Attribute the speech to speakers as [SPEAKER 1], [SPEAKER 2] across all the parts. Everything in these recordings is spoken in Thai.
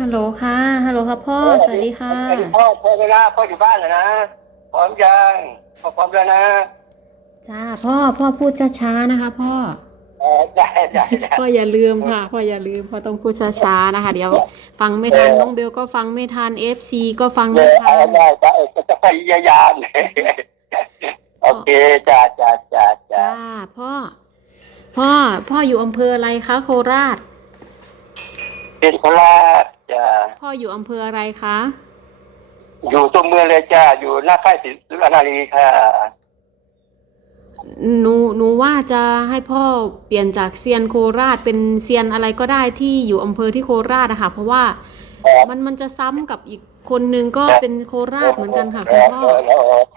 [SPEAKER 1] ฮัลโหลค่ะ ฮัลโหลค่ะพ่อ สวัสดีค่ะ
[SPEAKER 2] สวัสดีพ่อพ่อเวลาพ่ออยู่บ้านแล้วนะพร้อมยังพ่อพร้อมแล้วนะ
[SPEAKER 1] จ้าพ่อพ่อพูดช้าๆนะคะ พ่อ
[SPEAKER 2] เออได้ได้ได้
[SPEAKER 1] พ่ออย่าลืมค่ะพ่ออย่าลืมพ่อต้องพูดช้าๆนะคะ เดี๋ยว ฟังไม่ทันน้องเบลก็ฟังไม่ทัน FC ก็ฟัง
[SPEAKER 2] เอ
[SPEAKER 1] ไม่
[SPEAKER 2] อ
[SPEAKER 1] ทั
[SPEAKER 2] เอา
[SPEAKER 1] น
[SPEAKER 2] ได้ได้จะจะพยายามโอเคจ้าจ้าจ้าจ้า
[SPEAKER 1] จ้าพ่อ พ่อ พ่ออยู่อำเภออะไรคะโคราช
[SPEAKER 2] เป็นโคราช จ้า
[SPEAKER 1] พ่ออยู่อำเภออะไรคะ
[SPEAKER 2] อยู่ตัวเมืองเลยจ้า อยู่หน้าค่ายศรีสุรนารีค่ะ
[SPEAKER 1] หนูหนูว่าจะให้พ่อเปลี่ยนจากเซียนโคราชเป็นเซียนอะไรก็ได้ที่อยู่อำเภอที่โคราชอะค่ะ เพราะว่า
[SPEAKER 2] ครับ
[SPEAKER 1] มันมันจะซ้ำกับอีกคนนึงก็เป็นโคราชเหมือนกันค่ะคุณพ่อ
[SPEAKER 2] เเโอเค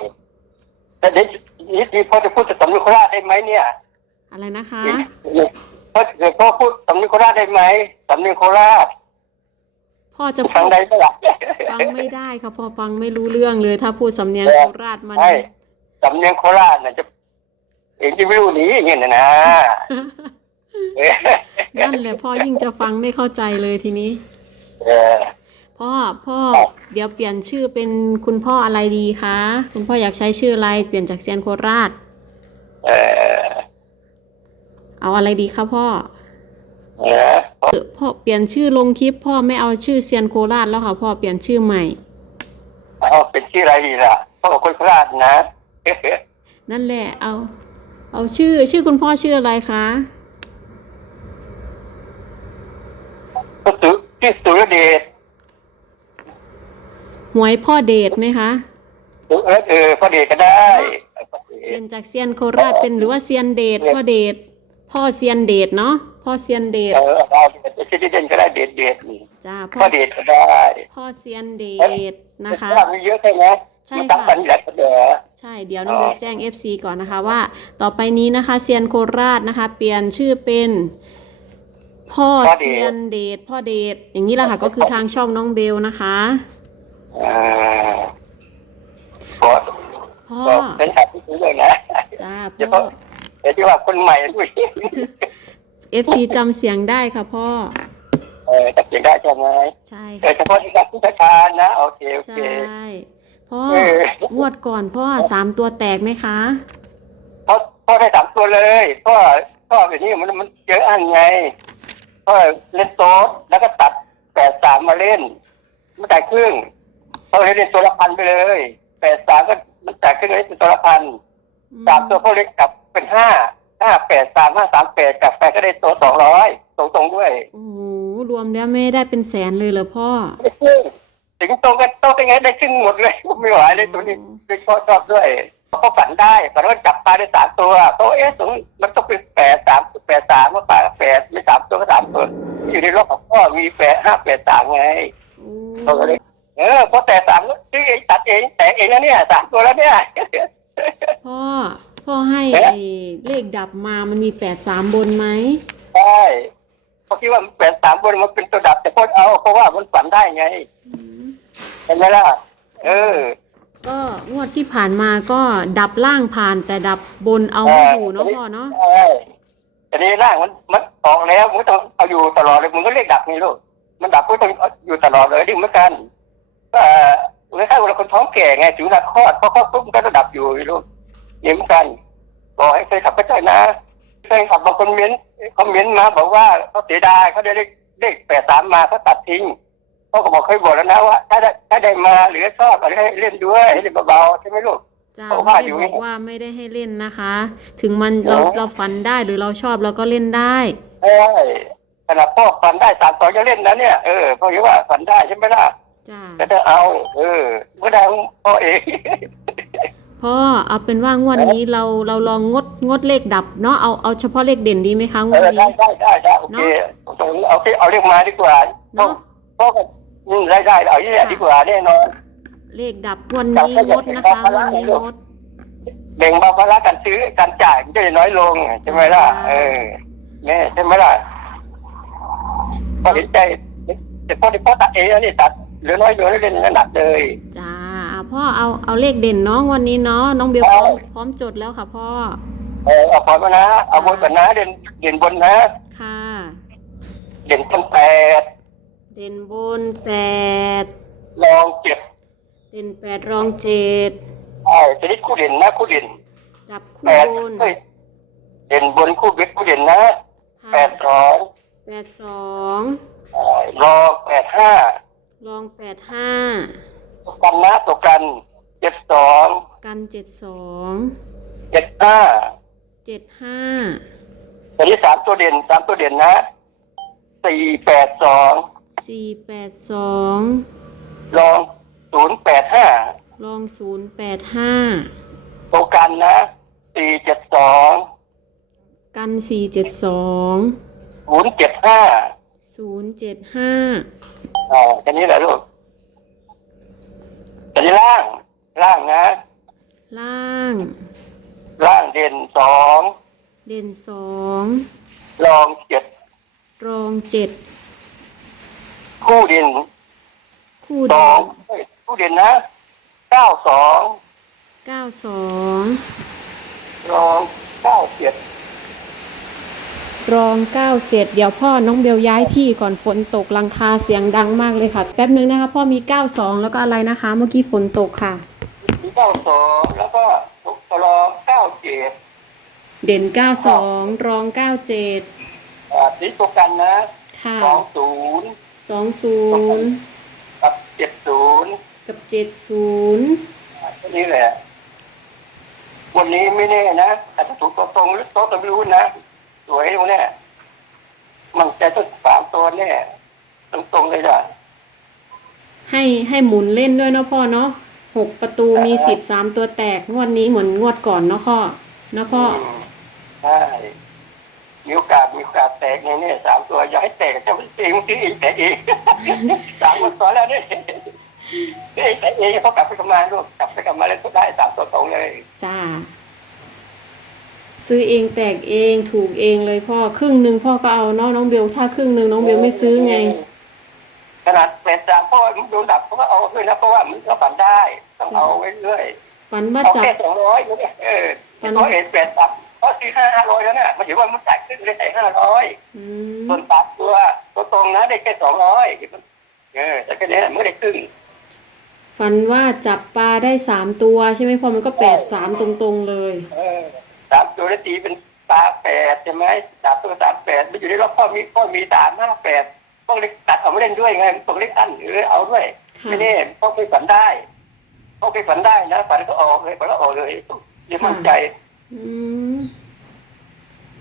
[SPEAKER 2] แต่เดี๋ยวนี้ที่พ่อจะพูดสำเนียงโคราชได้ไหมเนี่ย
[SPEAKER 1] อะไรนะคะ
[SPEAKER 2] พ่อเดี๋ยวพ่อพูดสำเนียงโคราชได้ไหมสำเนียงโคราช
[SPEAKER 1] พ่อจะ
[SPEAKER 2] ฟั
[SPEAKER 1] พู
[SPEAKER 2] ง
[SPEAKER 1] ด
[SPEAKER 2] ได้ไหมล่ะ
[SPEAKER 1] ฟังไม่ได้ค่ะพ่อฟังไม่รู้เรื่องเลย ถ้าพูดสำเนียง
[SPEAKER 2] เออ
[SPEAKER 1] โคราชมัน
[SPEAKER 2] ใช่สำเนียงโคราชน่ะจะ เองที่ไม่รู้หนีอย่างเงี้ยนะนะเออ
[SPEAKER 1] นั่นแหละพ่อยิ่งจะฟังไม่เข้าใจเลยทีนี้
[SPEAKER 2] เออ
[SPEAKER 1] พ่อพ่อเดี๋ยวเปลี่ยนชื่อเป็นคุณพ่ออะไรดีคะคุณพ่ออยากใช้ชื่ออะไรเปลี่ยนจากเซียนโคราช
[SPEAKER 2] เออ
[SPEAKER 1] เอาอะไรดีคะพ่อ
[SPEAKER 2] เออ
[SPEAKER 1] เออ พ่อเปลี่ยนชื่อลงคลิป พ่อไม่เอาชื่อเซียนโคราชแล้วค่ะพ่อเปลี่ยนชื่อใหม่
[SPEAKER 2] เอาเป็นชื่ออะไรดีล่ะพ่อเป็นคนโคราชนะ
[SPEAKER 1] นั่นแหละเอา เอาชื่อ ชื่อคุณพ่อชื่ออะไรคะ
[SPEAKER 2] ก็สุชื่อสุรเดช
[SPEAKER 1] หวยพ่อเดชไหมคะ
[SPEAKER 2] สุเออเออพ่อเดชก็ได้
[SPEAKER 1] เปลี่ยนจากเซียนโคราชเป็นหรือว่าเซียนเดชพ่อเดช พ่อเซียนเดชเนาะพ่อเซียนเดช
[SPEAKER 2] เออเอาชื่อที่เด่นก็ได้เดชเดชนี่
[SPEAKER 1] จ้าพ่อ
[SPEAKER 2] เดชก็ได้
[SPEAKER 1] พ่อเซียนเดชนะคะ
[SPEAKER 2] มีเยอะใช่ไหม
[SPEAKER 1] ใช่ค่ะใช่เดี๋ยวน้องเบแจ้ง FC ก่อนนะคะว่า ต่อไปนี้นะคะเซียนโคราชนะคะ เปลี่ยนชื่อเป็นพ่อเซียนเดชพ่อเดชอย่างนี้แหละค่ะ ก็คือทางช่องน้องเบลนะคะพ่อ
[SPEAKER 2] เป็นขาวที่ดีเลยนะ
[SPEAKER 1] จ้า
[SPEAKER 2] พ่
[SPEAKER 1] อ
[SPEAKER 2] อเดี๋ยวที่ว่าคนใหม่ด้วย
[SPEAKER 1] FC จำเสียงได้ค่ะพ่อ
[SPEAKER 2] เออจับเสียงได้ใช่ไหม
[SPEAKER 1] ใช่
[SPEAKER 2] เออเฉพาะที่การผู้ชานนะ โอเค โอ
[SPEAKER 1] ใช
[SPEAKER 2] เค่
[SPEAKER 1] พ่อ
[SPEAKER 2] เออ
[SPEAKER 1] งวดก่อนพ่อสามตัวแตกไหมคะ
[SPEAKER 2] เพราะพ่อได้สามตัวเลยพ่อพ่อแบบนี้มันมันเยอะอันไงพ่อเล่นโต๊ะแล้วก็ตัดแปดสามมาเล่นมันแต่ครึ่งพ่อเลยเล่นตัวละพันไปเลยแปดสามก็มันแต่ครึ่งเลยเป็นตัวละพันสามตัวพวกเล็กกลับ เป็นห้าห้าแปดสามห้าสามแปดกลับไปก็ได้ตัวสองร้อยตรงตรงๆด้วย
[SPEAKER 1] โอ้โหรวมแล้วไม่ได้เป็นแสนเลยเหรอพ่อ
[SPEAKER 2] ถึงตรงกันโตเป็นไงได้ครึ่งหมดเลยไม่ไหวเลยตัวนี้เป็นข้อชอบด้วยก็ฝันได้ฝันว่าจับปลาได้สามตัวโตเอ๊ะสงมันต้องเป็นแปดสามแปดสามว่าปลาแปดไม่สามตัวก็สามตัวอยู่ในโลกของพ่อมีแปดห้าแปดสามไง
[SPEAKER 1] โอ้
[SPEAKER 2] เขาก็เลยเออพอแต่สามก็ซื้อเองตัดเองแต่เองนะเนี่ยสามตัวแล้วเนี่ย
[SPEAKER 1] พ่อ พ่อให้
[SPEAKER 2] เอ๊ะ
[SPEAKER 1] ไอ้เลขดับมามันมีแปดสามบนไหม
[SPEAKER 2] ใช่เพราะคิดว่าแปดสามบนมันเป็นตัวดับแต่พ่อเอาเพราะว่ามันฝันได้ไง
[SPEAKER 1] อืม
[SPEAKER 2] เห็นไหมล่ะ เออ
[SPEAKER 1] ก็งวดที่ผ่านมาก็ดับล่างผ่านแต่ดับบนเอาไม่อยู่เนาะพ่อเนาะ
[SPEAKER 2] ใช่แต่นี้ร่างมันมันออกแล้วมันก็ต้องเอาอยู่ตลอดเลยมันก็เรียกดับนี่ลูก มันดับก็ต้องเอาอยู่ตลอดเลยดิเหมือนกัน ก็เอ่อเหมือนกับเวลาคนท้องแก่ไงถึงเวลาคลอดพอคลอดปุ๊บมันก็จะดับอยู่ลูกนี่ เหมือนกันบอกให้เคยขับก็ใจนะเคยขับบางคนเม้นคอมเมนต์มาบอกว่าเขาเสียดายเขาได้เลขเลขแปดสามมาเขาตัดทิ้งเขาก็บอกเคยบอกแล้วนะว่า ถ้าได้ถ้าได้มาหรือชอบอะไรให้เล่นด้วยให้เล่นเบาๆใช่ไหมลูก
[SPEAKER 1] จ้า
[SPEAKER 2] เพราะ
[SPEAKER 1] ไม่
[SPEAKER 2] ว่า
[SPEAKER 1] ได้
[SPEAKER 2] อยู่
[SPEAKER 1] บอกว่าไม่ได้ให้เล่นนะคะ ถึงมันเรา
[SPEAKER 2] โอ้
[SPEAKER 1] เราฝันได้หรือเราชอบเราก็เล่นได้
[SPEAKER 2] ใช่ขนาดพ่อฝันได้สามสองจะเล่นนะเนี่ยเออพ่อคิดว่าฝันได้ใช่ไหมล่ะ
[SPEAKER 1] จ้า
[SPEAKER 2] ก็จะเอา เออก็ได้ของพ่อเอง
[SPEAKER 1] พ่อเอาเป็นว่างวดนี้เราเราลองงดงดเลขดับเนาะเอาเอาเฉพาะเลขเด่นดีไหมคะง
[SPEAKER 2] เอ
[SPEAKER 1] วด
[SPEAKER 2] อได้
[SPEAKER 1] นี้
[SPEAKER 2] ได้ได้ได้โอเคตรงนี้เอาที่เอาเรียกมาดีกว่าพ่อ
[SPEAKER 1] เนาะ
[SPEAKER 2] พ่อก็อืมได้ได้เอาที่นี่ดีกว่าแน่นอน
[SPEAKER 1] เลขดับงวันนี้งดนะคะงวันนี้งด
[SPEAKER 2] แบ่งเบาภาระการซื้อการจ่ายมันจะได้น้อยลงใช่ไหมล่ะเออแม่ใช่ไหมล่ะพอเห็นใจแต่พ่อที่พ่อตัดเองนะนี่ตัดเหลือน้อยเหลือเล่นหนักเลย
[SPEAKER 1] จ้าอะ พ่อเอาเอาเลขเด่นเนาะงวันนี้เนาะน้องเบลพร้อมพร้อมจดแล้วค่ะพ่อ
[SPEAKER 2] เออเอาพอมานะ เอาบนก่อนนะเด่นเด่นบนนะ
[SPEAKER 1] ค่ะ
[SPEAKER 2] เด่นคนแปด
[SPEAKER 1] เด่นบนแปด
[SPEAKER 2] รองเจ็ด
[SPEAKER 1] เด่นแปดรองเจ็ด
[SPEAKER 2] ไอ้ชนิดคู่เด่นนะคู่เด่น
[SPEAKER 1] จับ
[SPEAKER 2] แป
[SPEAKER 1] คู่
[SPEAKER 2] ด
[SPEAKER 1] บน
[SPEAKER 2] เฮ้ยเด่นบนคู่เบ็ดคู่เด่นนะ
[SPEAKER 1] ค่ะ
[SPEAKER 2] แปดสอง
[SPEAKER 1] แปดสอง
[SPEAKER 2] รองแปดห้าร
[SPEAKER 1] องแปดห้า
[SPEAKER 2] ตกกันนะตกกันเจ็ดสอง
[SPEAKER 1] กันเจ็ดสอง
[SPEAKER 2] เจ็ดห้า
[SPEAKER 1] เจ็ดห้า
[SPEAKER 2] อันนี้สามตัวเด่นสามตัวเด่นนะสี่แปดสอง
[SPEAKER 1] สี่แปดสอง
[SPEAKER 2] รองศูนย์แปดห้าร
[SPEAKER 1] องศูนย์แปดห้า
[SPEAKER 2] ตกกันนะสี่เจ็ดสอง
[SPEAKER 1] กันสี่เจ็ดสอง
[SPEAKER 2] ศูนย์เจ็ดห้า
[SPEAKER 1] ศูนย์เจ็ดห้า
[SPEAKER 2] อ่าอันนี้แหละลูกอันนี้ ล่าง ล่างนะ
[SPEAKER 1] ล่าง
[SPEAKER 2] ล่างเด่นสอง
[SPEAKER 1] เด่นสอง
[SPEAKER 2] รองเจ็ด
[SPEAKER 1] รองเจ็ด
[SPEAKER 2] คู่เด่น
[SPEAKER 1] คู่
[SPEAKER 2] ส
[SPEAKER 1] เด่
[SPEAKER 2] อง
[SPEAKER 1] น
[SPEAKER 2] เอ้ยคู่เด่นนะเก้าสอง
[SPEAKER 1] เก้าสอง
[SPEAKER 2] รองเก้าเจ็ด
[SPEAKER 1] รองเก้าเจ็ดเดี๋ยวพ่อน้องเบลย้ายที่ก่อนฝนตกหลังคาเสียงดังมากเลยค่ะ แป๊บนึงนะคะ พ่อมีเก้าสองแล้วก็อะไรนะคะ เมื่อกี้ฝนตกค่ะ
[SPEAKER 2] เก้าสองแล้วก็รองเก้าเจ็ด
[SPEAKER 1] เด่นเก้าสองรองเก้าเจ็ด
[SPEAKER 2] อ่าสีตัวกันนะ
[SPEAKER 1] ค่ะ
[SPEAKER 2] สองศูนย์
[SPEAKER 1] สองศูนย์
[SPEAKER 2] กับเจ็ดศูนย์
[SPEAKER 1] กับเจ็ดศูนย์
[SPEAKER 2] อันนี้แหละ วันนี้ไม่แน่นะอาจจะถูกตัวตรงหรือโต๊ะก็ไม่รู้นะ สวยตรงเนี้ยมันใจต้องสามตัวแน่ตรงตรงๆเลยจ้ะ
[SPEAKER 1] ให้ให้หมุนเล่นด้วยเนาะพ่อเนาะหกประตูมีสิทธิ์สามตัวแตกงวดนี้เหมือนงวดก่อนเนาะพ่อเนาะพ่อ
[SPEAKER 2] มใช่มีโอกาสมีโอกาสแตกในนี่สามตัวอย่าให้แตกจะมันเองมันเองแตกเองสามคนซ้อนแล้วเนี่ยเองแตกเองเขากลับไปกลับมาลูกกลับไปกลับมาแล้วก็ได้สามตัวตรงเลย
[SPEAKER 1] จ้า ซื้อเองแตกเองถูกเองเลยพ่อครึ่งหนึ่งพ่อก็เอาเนาะน้องเบลถ้าครึ่งหนึ่งน้องเบลไม่ซื้อไง
[SPEAKER 2] ขนาดเป็ดสามพ่อมันโดนดับเขาก็เอาด้วยนะเพราะว่ามันก็ฝันได้ต้องเอาไว้เรื่อย
[SPEAKER 1] ฝันว่า
[SPEAKER 2] เอา
[SPEAKER 1] จับ
[SPEAKER 2] แค่สองร้อยเนี่ยเออ
[SPEAKER 1] ฝัน
[SPEAKER 2] ร้อยเอ็ดเป็ดตับเพราะสี่ห้าห้าร้อยแล้วเนี่ยมันถือว่ามันจ่ายขึ้นเลยจ่ายห้าร้อย
[SPEAKER 1] อืม
[SPEAKER 2] ส่วนตับตัวตัวตรงนะได้แค่สองร้อยเออแต่แค่นี้ไม่ได้ครึ่ง
[SPEAKER 1] ฝันว่าจับปลาได้สามตัวใช่ไหมพ่อมันก็แปดสามตรงๆเลย
[SPEAKER 2] เออ สามตัวแล้วตีเป็นตาแปดใช่ไหมสามตัวสามแปดมันอยู่ในรอบพ่อมีพ่อมีสามห้าแปดต้องเล็กตัดเอาไม่เล่นด้วยไงต้องเล็กอันหรือเอาด้วย
[SPEAKER 1] ค่ะ
[SPEAKER 2] ไม่แน่พ่อไปฝันได้พ่อไปฝันได้นะฝันก็ออกเลยฝันก็ออกเลยยิ่งมั่นใจ
[SPEAKER 1] อืม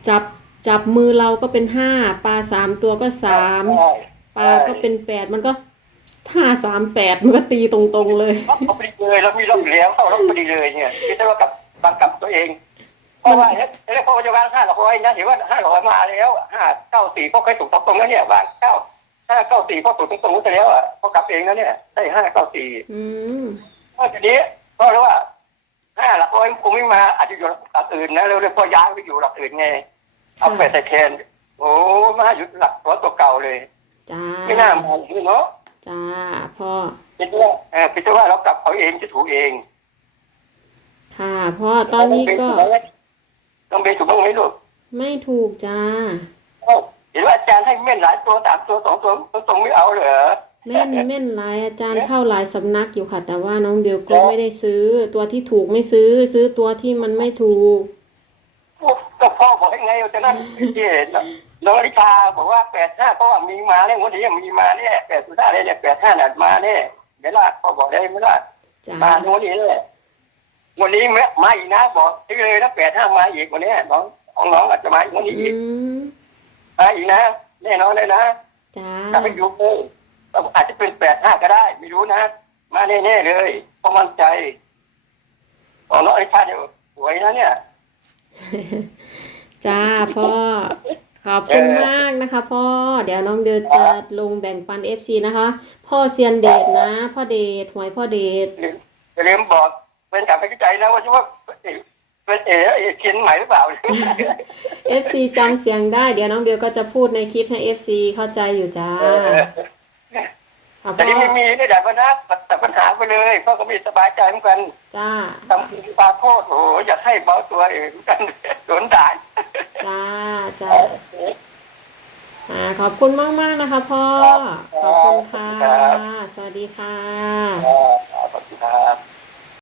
[SPEAKER 1] จับจับมือเราก็เป็นห้าปลาสามตัวก็สาม
[SPEAKER 2] ใช่
[SPEAKER 1] ปลาก็เป็นแปดมันก็ห้าสามแปดมันก็ตีตรงๆเลย
[SPEAKER 2] เขาพอดีเลยเรามีรอบอยู่แล้วเข้ารอบพอดีเลยเนี่ยคิดได้ว่ากับบางกับตัวเอง เพราะว่าเนี่ยแล้วพ่อจะวางห้าร้อยนะถือว่าห้าร้อยมาแล้วห้าเก้าสี่พ่อเคยถูกตรงๆแล้วเนี่ยวางเก้าห้าเก้าสี่พ่อถูกตรงๆไปแล้วอะพ่อกลับเองนะเนี่ย ได้ห้าเก้าสี่
[SPEAKER 1] อืม
[SPEAKER 2] เพราะทีนี้พ่อรู้ว่าห้าหลักร้อยคงไม่มาอาจจะอยู่หลักอื่นนะแล้วเลยพ่อย้ายไปอยู่หลักอื่นไงเอาไปใส่แทนโอ้มาอยู่หลักร้อยตัวเก่าเลย
[SPEAKER 1] จ้า
[SPEAKER 2] ไม่น่ามาเลยเนาะ
[SPEAKER 1] จ้าพ่อ
[SPEAKER 2] เป็นว่าเออเป็นว่าเรากลับเขาเองจะถูกเอง
[SPEAKER 1] ค่ะพ่อตอนนี้ก็
[SPEAKER 2] ต้องเป็นถูกบ้างไหมลูก
[SPEAKER 1] ไม่ถูกจ้า
[SPEAKER 2] เอ้า เห็นว่าอาจารย์ให้แม่นหลายตัวสามตัวสองตัวตรงๆไม่เอาเหรอ
[SPEAKER 1] แม่นแม่นหลายอาจารย์เข้าหลายสำนักอยู่ค่ะ แต่ว่าน้องเบลก็ไม่ได้ซื้อ ตัวที่ถูกไม่ซื้อ ซื้อตัวที่มันไม่ถูก
[SPEAKER 2] ก็พ่อบอกให้ไงจะนั่นเจ๊น้องอริชาบอกว่าแปดห้าเพราะว่ามีมาเนี่ยวันนี้มีมาเนี่ยแปดสุดท้ายเนี่ยแปดห้าน่ะมาเนี่ยไม่ล่ะพ่อบอกได้ไหมล่ะ
[SPEAKER 1] จ้า
[SPEAKER 2] มาวันนี้เลย วันนี้มาอีกนะบอกที่เลยนะแปดห้ามาอีกวันนี้น้องน้องอาจจะมาอีกวันนี้
[SPEAKER 1] อื
[SPEAKER 2] อีก
[SPEAKER 1] ม
[SPEAKER 2] มาอีกนะแน่นอนเลยนะ
[SPEAKER 1] จ้า
[SPEAKER 2] ถ้าไม่อยู่เลยอาจจะเป็นแปดห้าก็ได้ ไม่รู้นะมาแน่ๆเลยเพราะมั่นใจของน้องไอ้ชาเนี่ยสวยนะเนี่ย
[SPEAKER 1] จ้าพ่อ ขอบคุณมากนะคะ พ่อ เดี๋ยวน้องเบลจะลงแบ่งปันเอฟซีนะคะ พ่อเซียนเดชนะ พ่อเดชหวยพ่อเดช
[SPEAKER 2] อย่าลืมบอก เป็นการไปใจนะว่าว่าเป็นเอ๋เอ๋เขียนใหม่หรือเปล่า
[SPEAKER 1] FC จำเสียงได้เดี๋ยวน้องเบลก็จะพูดในคลิปให้ FC เข้าใจอยู่จ้า
[SPEAKER 2] เออ
[SPEAKER 1] ค่ะ
[SPEAKER 2] แต่
[SPEAKER 1] พ่
[SPEAKER 2] นี่
[SPEAKER 1] อ
[SPEAKER 2] ไม่มีไม่ได้ปัญหาแต่ปัญหาไปเลยพ่อก็ไม่สบายใจเหมือนกัน
[SPEAKER 1] จ้า
[SPEAKER 2] ทำปลาโคตรโอ้โหอยากให้เบาตัวเองกันสวนด่าน
[SPEAKER 1] จ้าจ้าอ่าขอบคุณมากๆนะคะพ่อ
[SPEAKER 2] ครับ
[SPEAKER 1] ขอบคุณค่ะ
[SPEAKER 2] ครับ
[SPEAKER 1] สวัสดีค่ะ
[SPEAKER 2] อ่า